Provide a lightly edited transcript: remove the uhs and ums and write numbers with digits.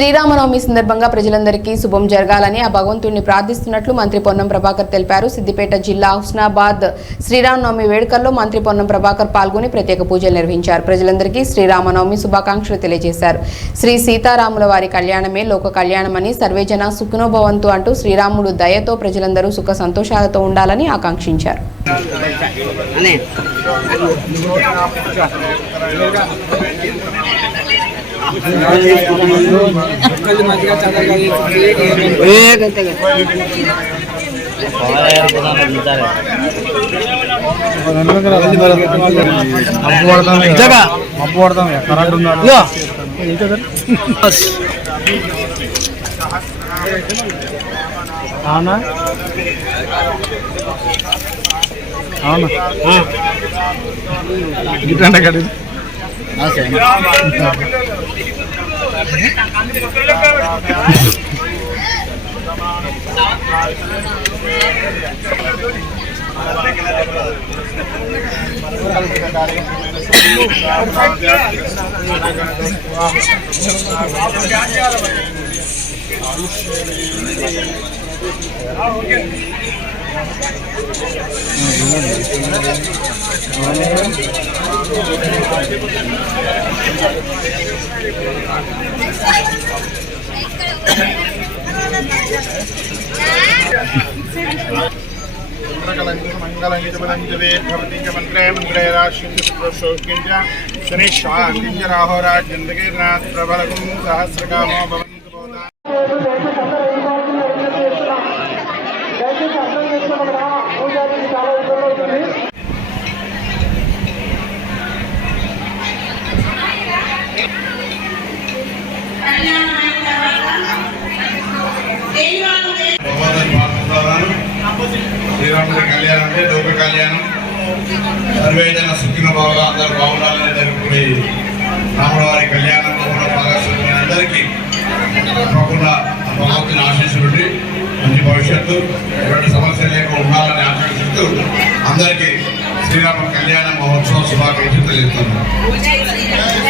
శ్రీరామనవమి సందర్భంగా ప్రజలందరికీ శుభం జరగాలని ఆ భగవంతుడిని ప్రార్థిస్తున్నట్లు మంత్రి పొన్నం ప్రభాకర్ తెలిపారు. సిద్దిపేట జిల్లా హుస్నాబాద్ శ్రీరామనవమి వేడుకల్లో మంత్రి పొన్నం ప్రభాకర్ పాల్గొని ప్రత్యేక పూజలు నిర్వహించారు. ప్రజలందరికీ శ్రీరామనవమి శుభాకాంక్షలు తెలియజేశారు. శ్రీ సీతారాముల వారి కళ్యాణమే లోక కళ్యాణమని సర్వేజన సుఖినో భవంతు అంటూ శ్రీరాముడు దయతో ప్రజలందరూ సుఖ సంతోషాలతో ఉండాలని ఆకాంక్షించారు. అవునా అవునా గిట్టండి కడి శ్రీరాముడి కళ్యాణం అంటే లోక కళ్యాణం, సర్వేజన సుఖిన భావంలో అందరూ బాగుండాలని జరుగుతుంది. రాముల వారి కళ్యాణంలో కూడా భాగస్వామి అందరికీ తప్పకుండా భగవంతుని ఆశీస్సులుండి మంచి భవిష్యత్తు, ఎటువంటి సమస్యలు లేకుండా ఉండాలని ఆకాంక్షిస్తూ అందరికీ శ్రీరాముడి కళ్యాణ మహోత్సవం శుభాకాంక్షలు తెలియజేస్తున్నాను.